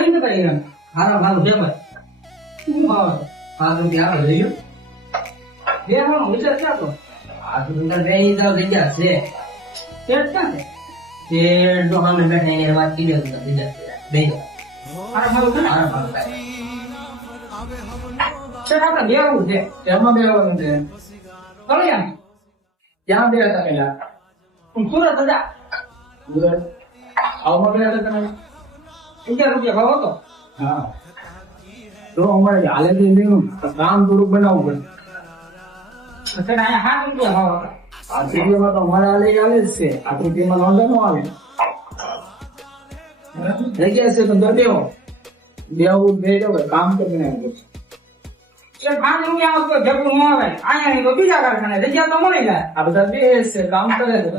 કેમ કે કરી હારા ભાવ દે ભાઈ શું ભાવ 5 રૂપિયા આવે લઈ લો બે નો વિચાર ક્યાં તો આ તો અંદર બેહી જાવ જગ્યા છે પેટ ક્યાં છે તે જો અમે બેઠા એને વાત કરી દે તો જગ્યા છે બે હારા ભાવ છે હારા ભાવ છે આપણે બેવું છે તેમાં બેવાનું છે કલ્યાણ ક્યાં બે હતા પેલા સુરત હતા સુરત આવમાં ગયા હતા તમે 11 રૂપિયા ભાવ હતો હા તો અમારે હાલે કામ થોડુંક બનાવવું પડે અહીંયા 7 રૂપિયા ભાવ હતા આ સિટીમાં તો અમારે હાલે જ છે આ સિટીમાં નોંધો ન આવે જગ્યા છે તો દેવો દેવું દે દો કામ કરીને આવ્યો છે 5 રૂપિયા આવતો જગું ન આવે અહીંયા તો બીજા કારખાને જગ્યા તો મળી જાય આ બધા બે છે કામ કરે છે